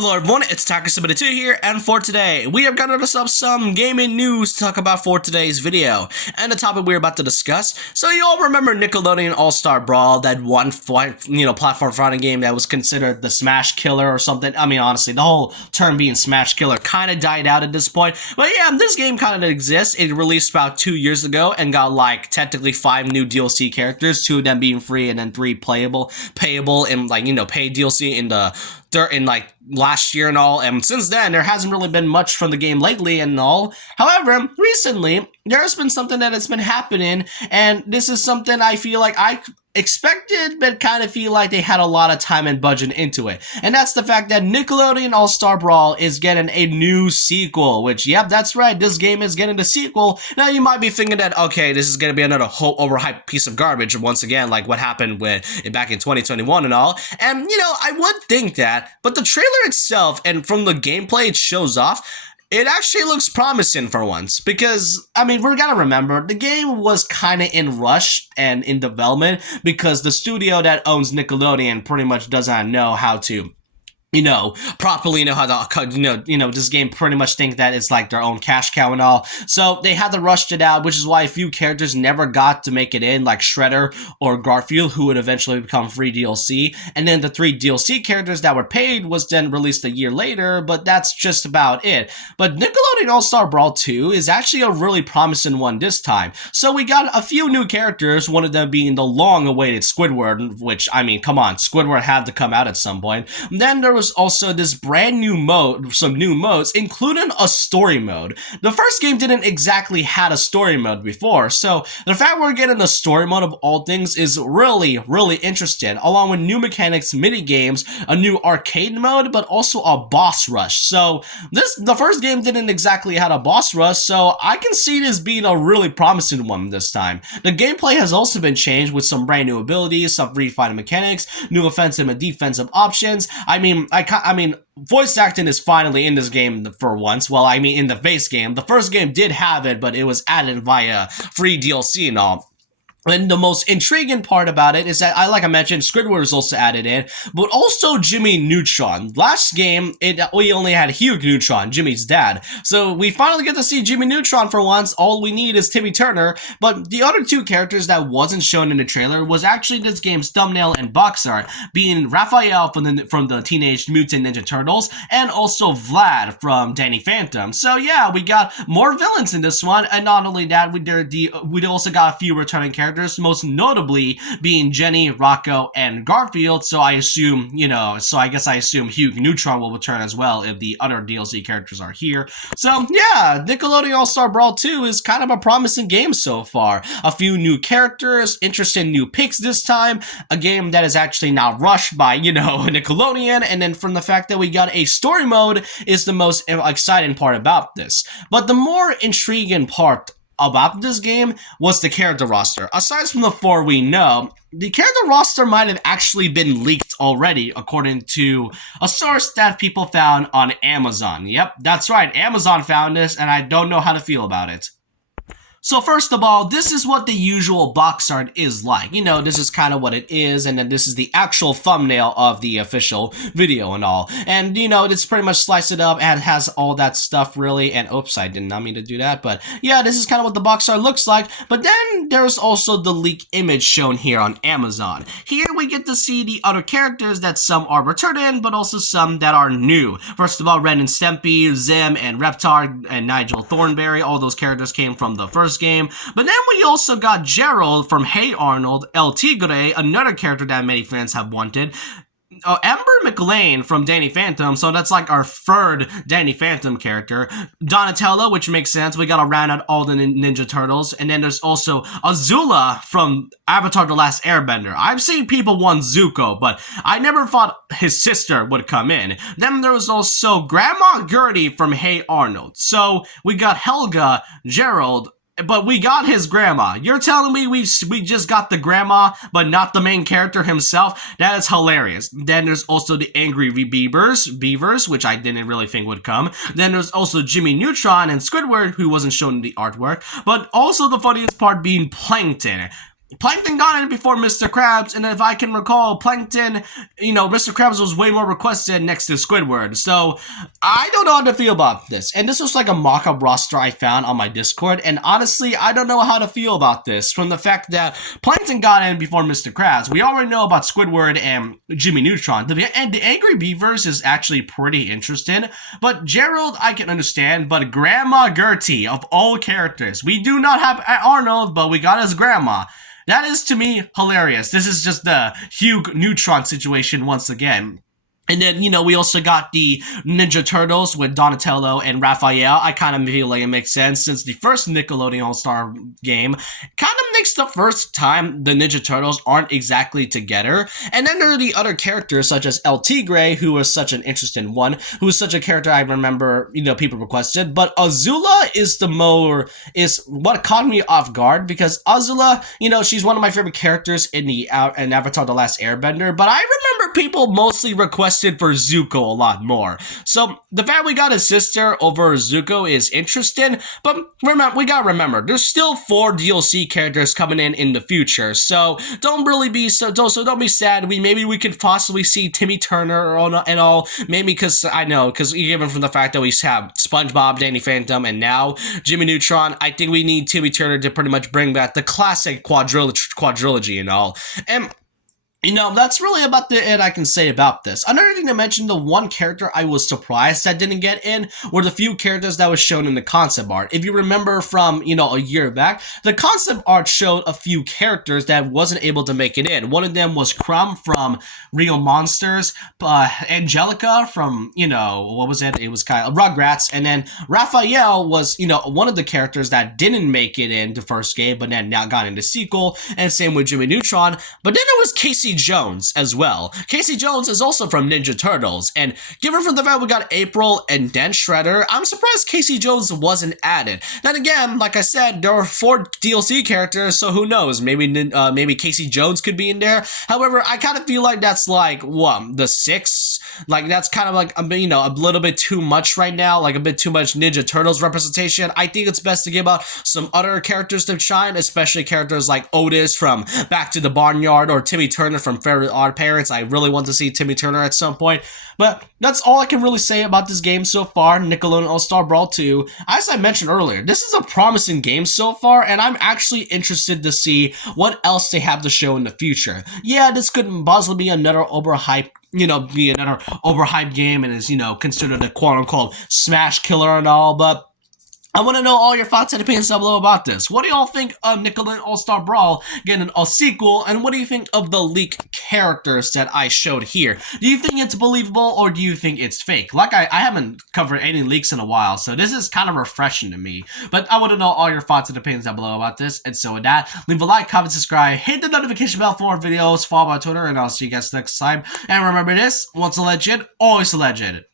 Hello everyone, it's Taka72 here, and for today, we have gathered us up some gaming news to talk about for today's video. And the topic we're about to discuss, so you all remember Nickelodeon All-Star Brawl, that one platform fighting game that was considered the Smash Killer or something. I mean, honestly, the whole term being Smash Killer kind of died out at this point. But yeah, this game kind of exists. It released about 2 years ago and got like technically 5 new DLC characters, 2 of them being free and then 3 payable and paid DLC in last year and all, and since then there hasn't really been much from the game lately and all. However, recently there's been something that has been happening, and this is something I feel like I expected but kind of feel like they had a lot of time and budget into it, and that's the fact that Nickelodeon All-Star Brawl is getting a new sequel, which, yep, that's right, this game is getting a sequel. Now you might be thinking that, okay, this is gonna be another overhyped piece of garbage once again, like what happened back in 2021 and all, and I would think that, but the trailer itself and from the gameplay it shows off, it actually looks promising for once, because, I mean, we're gonna remember, the game was kind of in rush and in development because the studio that owns Nickelodeon pretty much doesn't know how to properly know how to, this game pretty much think that it's like their own cash cow and all. So they had to rush it out, which is why a few characters never got to make it in, like Shredder or Garfield, who would eventually become free DLC. And then the 3 DLC characters that were paid was then released a year later, but that's just about it. But Nickelodeon All-Star Brawl 2 is actually a really promising one this time. So we got a few new characters, one of them being the long-awaited Squidward, which, I mean, come on, Squidward had to come out at some point. Then there was also this brand new mode, some new modes, including a story mode. The first game didn't exactly had a story mode before, so the fact we're getting a story mode of all things is really, really interesting, along with new mechanics, mini games, a new arcade mode, but also a boss rush. So the first game didn't exactly have a boss rush, so I can see this being a really promising one this time. The gameplay has also been changed with some brand new abilities, some refined mechanics, new offensive and defensive options. I mean, voice acting is finally in this game for once. Well, I mean, in the base game. The first game did have it, but it was added via free DLC and all. And the most intriguing part about it is that, like I mentioned, Squidward is also added in, but also Jimmy Neutron. Last game, we only had Hugh Neutron, Jimmy's dad. So we finally get to see Jimmy Neutron for once. All we need is Timmy Turner. But the other 2 characters that wasn't shown in the trailer was actually this game's thumbnail and box art, being Raphael from the Teenage Mutant Ninja Turtles, and also Vlad from Danny Phantom. So yeah, we got more villains in this one, and not only that, we also got a few returning characters, most notably being Jenny, Rocco, and Garfield. So I assume, I guess I assume Hugh Neutron will return as well if the other DLC characters are here. So yeah, Nickelodeon All-Star Brawl 2 is kind of a promising game so far. A few new characters, interesting new picks this time, a game that is actually not rushed by, Nickelodeon, and then from the fact that we got a story mode is the most exciting part about this. But the more intriguing part about this game was the character roster. Aside from the 4 we know, the character roster might have actually been leaked already, according to a source that people found on Amazon. Yep, that's right, Amazon found this, and I don't know how to feel about it. So first of all, this is what the usual box art is like. This is kind of what it is, and then this is the actual thumbnail of the official video and all. And, it's pretty much sliced it up and has all that stuff really, and oops, I did not mean to do that, but yeah, this is kind of what the box art looks like. But then there's also the leak image shown here on Amazon. Here we get to see the other characters that some are returning, but also some that are new. First of all, Ren and Stimpy, Zim, and Reptar, and Nigel Thornberry, all those characters came from the first game. But then we also got Gerald from Hey Arnold, El Tigre, another character that many fans have wanted, Amber McLean from Danny Phantom, so that's like our 3rd Danny Phantom character, Donatello, which makes sense, we gotta round out all the Ninja Turtles, and then there's also Azula from Avatar The Last Airbender. I've seen people want Zuko, but I never thought his sister would come in. Then there was also Grandma Gertie from Hey Arnold. So we got Helga, Gerald, but we got his grandma. You're telling me we just got the grandma, but not the main character himself? That is hilarious. Then there's also the Angry Beavers, which I didn't really think would come. Then there's also Jimmy Neutron and Squidward, who wasn't shown in the artwork. But also the funniest part being Plankton. Plankton got in before Mr. Krabs, and if I can recall, Plankton, Mr. Krabs was way more requested next to Squidward. So, I don't know how to feel about this. And this was like a mock-up roster I found on my Discord, and honestly, I don't know how to feel about this from the fact that Plankton got in before Mr. Krabs. We already know about Squidward and Jimmy Neutron. And the Angry Beavers is actually pretty interesting, but Gerald, I can understand, but Grandma Gertie, of all characters, we do not have Arnold, but we got his grandma. That is, to me, hilarious. This is just the Hugh Neutron situation once again. And then, we also got the Ninja Turtles with Donatello and Raphael. I kind of feel like it makes sense since the first Nickelodeon All-Star game kind of makes the first time the Ninja Turtles aren't exactly together. And then there are the other characters such as El Tigre, who was such an interesting one, who was such a character I remember, people requested. But Azula is what caught me off guard because Azula, she's one of my favorite characters in Avatar The Last Airbender, but I remember people mostly requested for Zuko a lot more. So the fact we got his sister over Zuko is interesting, but we gotta remember, there's still 4 DLC characters coming in the future, so don't be sad. Maybe we could possibly see Timmy Turner and all, maybe because given from the fact that we have SpongeBob, Danny Phantom, and now Jimmy Neutron, I think we need Timmy Turner to pretty much bring back the classic quadrilogy and all. And that's really about it I can say about this. Another thing to mention, the one character I was surprised that didn't get in were the few characters that was shown in the concept art. If you remember from, a year back, the concept art showed a few characters that wasn't able to make it in. One of them was Crumb from Real Monsters, Angelica from, what was it? It was kind of Rugrats, and then Raphael was, one of the characters that didn't make it in the first game, but then now got in the sequel, and same with Jimmy Neutron. But then there was Casey Jones as well. Casey Jones is also from Ninja Turtles, and given from the fact we got April and then Shredder, I'm surprised Casey Jones wasn't added. Then again, like I said, there are 4 DLC characters, so who knows? Maybe Casey Jones could be in there. However, I kind of feel like that's like the 6. Like that's kind of like a little bit too much right now, like a bit too much Ninja Turtles representation. I think it's best to give out some other characters to shine, especially characters like Otis from Back to the Barnyard or Timmy Turner from Fairly Odd Parents. I really want to see Timmy Turner at some point. But that's all I can really say about this game so far, Nickelodeon All-Star Brawl 2. As I mentioned earlier, this is a promising game so far, and I'm actually interested to see what else they have to show in the future. Yeah, this could possibly be another overhyped game and is, considered a quote-unquote smash killer and all, but I want to know all your thoughts and opinions down below about this. What do y'all think of Nickelodeon All-Star Brawl getting a sequel, and what do you think of the leaked characters that I showed here? Do you think it's believable, or do you think it's fake? Like, I haven't covered any leaks in a while, so this is kind of refreshing to me. But I want to know all your thoughts and opinions down below about this, and so with that, leave a like, comment, subscribe, hit the notification bell for more videos, follow my Twitter, and I'll see you guys next time. And remember this, once a legend, always a legend.